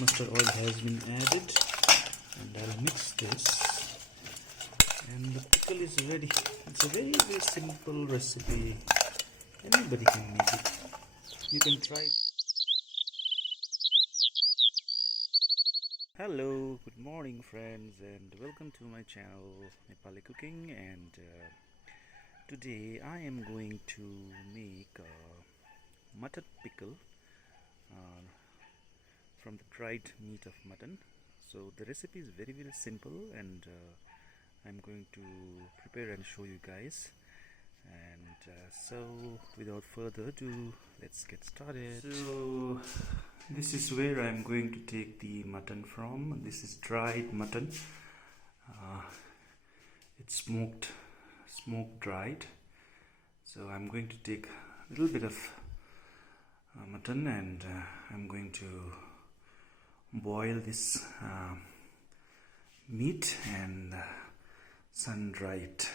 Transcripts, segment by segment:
Mustard oil has been added, and I'll mix this, and the pickle is ready. It's a very simple recipe. Anybody can make it. You can try. Hello, good morning friends, and welcome to my channel Nepali Cooking. And today I am going to make mutton pickle from the dried meat of mutton. So the recipe is very simple, and I'm going to prepare and show you guys. And so without further ado, let's get started. So this is where I'm going to take the mutton from. This is dried mutton. It's smoked dried. So I'm going to take a little bit of mutton, and I'm going to boil this meat and sun dry it.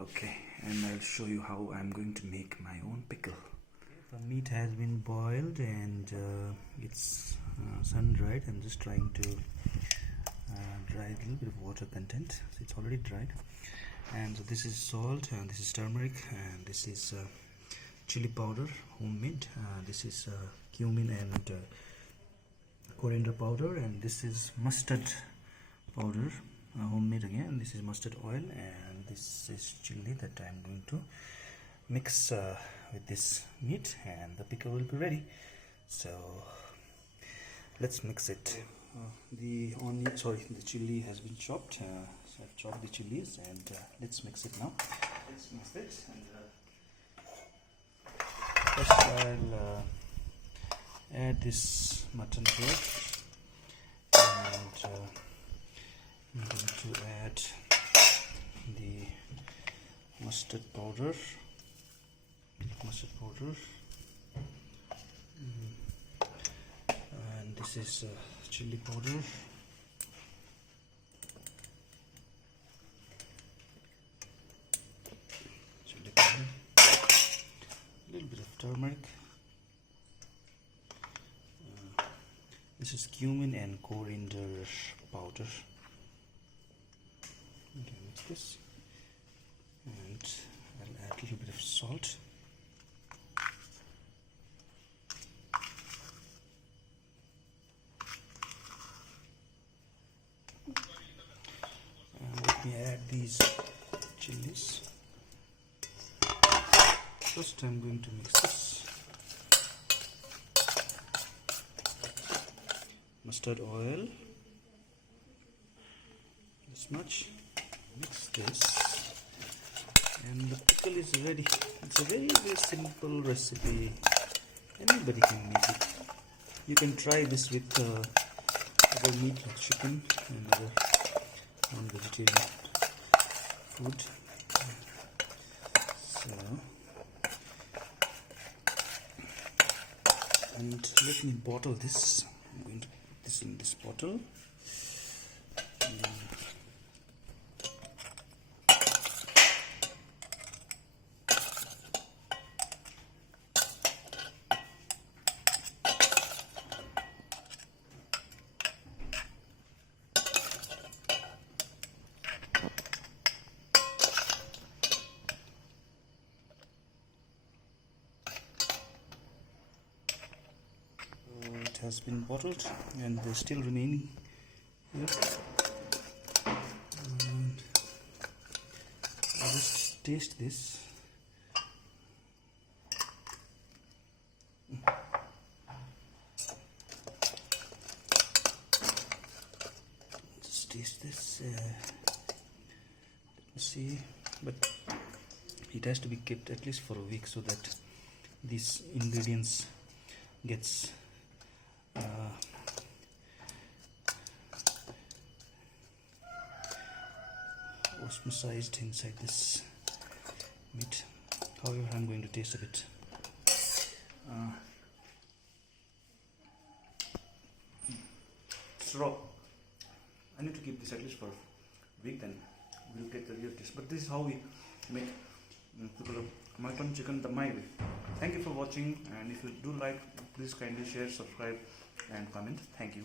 Okay, and I'll show you how I'm going to make my own pickle. The meat has been boiled, and it's sun dried. I'm just trying to dry a little bit of water content, so it's already dried. And so this is salt, and this is turmeric, and this is chili powder, homemade. This is cumin and coriander powder, and this is mustard powder, homemade again. This is mustard oil, and this is chili that I'm going to mix with this meat, and the pickle will be ready. So let's mix it. The chili has been chopped. So I've chopped the chilies, and let's mix it now. Let's mix it, and first I'll add this mutton here, and I'm going to add the mustard powder, and this is chili powder, a little bit of turmeric. This is cumin and coriander powder. Okay, mix this, and I'll add a little bit of salt. And let me add these chilies. First I'm going to mix this. Mustard oil, this much. Mix this, and the pickle is ready. It's a very simple recipe. Anybody can make it. You can try this with other meat like chicken and other non-vegetarian food. So, and let me bottle this. I'm going to put this in this bottle. It has been bottled, and they're still remaining here. And I'll just taste this. Just taste this. Let's see, but it has to be kept at least for a week so that these ingredients gets osmosized inside this meat. However, I'm going to taste a bit. It's raw. I need to keep this at least for a week, then we'll get the real taste. But this is how we make mutton chicken the my way. Thank you for watching, and if you do like, please kindly share, subscribe, and comment. Thank you.